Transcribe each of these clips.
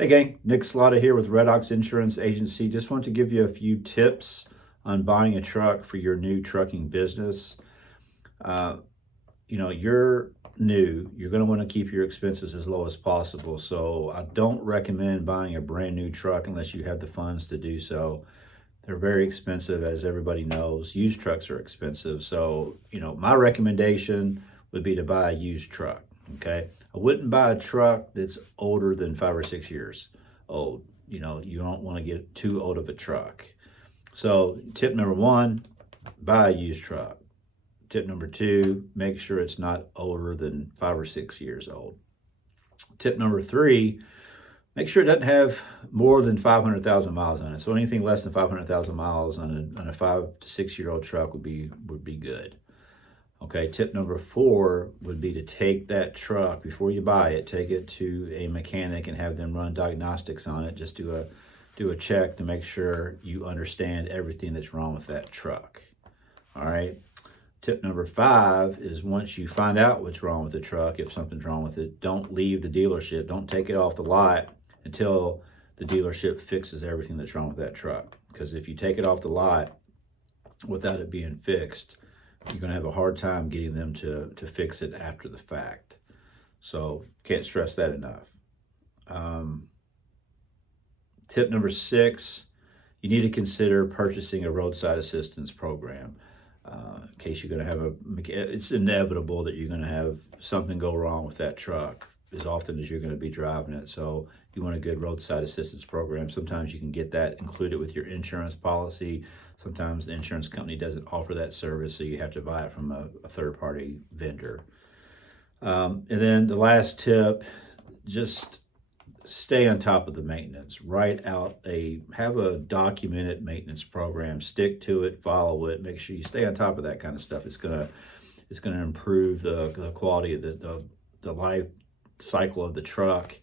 Hey gang, Nick Slotta here with Red Ox Insurance Agency. Just want to give you a few tips on buying a truck for your new trucking business. You're new, you're going to want to keep your expenses as low as possible. So I don't recommend buying a brand new truck unless you have the funds to do so. They're very expensive, as everybody knows. Used trucks are expensive. So, my recommendation would be to buy a used truck. Okay. I wouldn't buy a truck that's older than 5 or 6 years old. You don't want to get too old of a truck. So tip number one, buy a used truck. Tip number two, make sure it's not older than 5 or 6 years old. Tip number three, make sure it doesn't have more than 500,000 miles on it. So anything less than 500,000 miles on a 5 to 6 year old truck would be good. Okay, tip number four would be to take that truck, before you buy it, take it to a mechanic and have them run diagnostics on it. Just do a check to make sure you understand everything that's wrong with that truck. All right. Tip number five is, once you find out what's wrong with the truck, if something's wrong with it, don't leave the dealership. Don't take it off the lot until the dealership fixes everything that's wrong with that truck. Because if you take it off the lot without it being fixed, you're going to have a hard time getting them to fix it after the fact. So can't stress that enough. Tip number six, you need to consider purchasing a roadside assistance program. In case you're going to have it's inevitable that you're going to have something go wrong with that truck as often as you're going to be driving it. So you want a good roadside assistance program. Sometimes you can get that included with your insurance policy. Sometimes the insurance company doesn't offer that service, so you have to buy it from a third-party vendor. And then the last tip, just stay on top of the maintenance. Have a documented maintenance program. Stick to it, follow it. Make sure you stay on top of that kind of stuff. It's gonna improve the quality of the life cycle of the truck.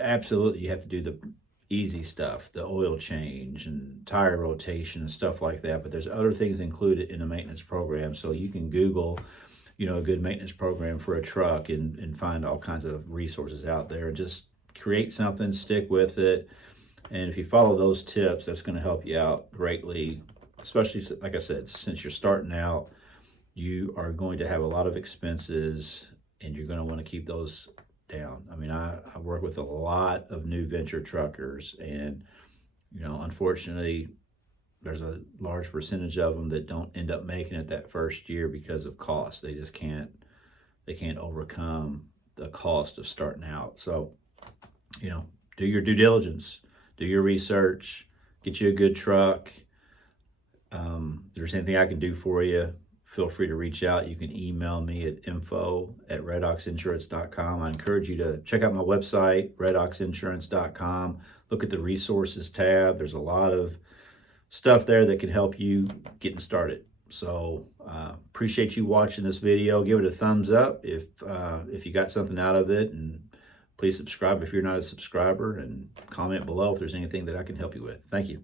Absolutely, you have to do the easy stuff, the oil change and tire rotation and stuff like that. But there's other things included in a maintenance program. So you can Google, a good maintenance program for a truck and find all kinds of resources out there. Just create something, stick with it. And if you follow those tips, that's going to help you out greatly, especially, like I said, since you're starting out, you are going to have a lot of expenses and you're going to want to keep those down. I mean, I work with a lot of new venture truckers, and unfortunately there's a large percentage of them that don't end up making it that first year because of cost. They just can't overcome the cost of starting out. So do your due diligence, do your research, get you a good truck. If there's anything I can do for you, feel free to reach out. You can email me at info@redoxinsurance.com. I encourage you to check out my website, redoxinsurance.com. Look at the resources tab. There's a lot of stuff there that can help you getting started. So appreciate you watching this video. Give it a thumbs up if you got something out of it, and please subscribe if you're not a subscriber, and comment below if there's anything that I can help you with. Thank you.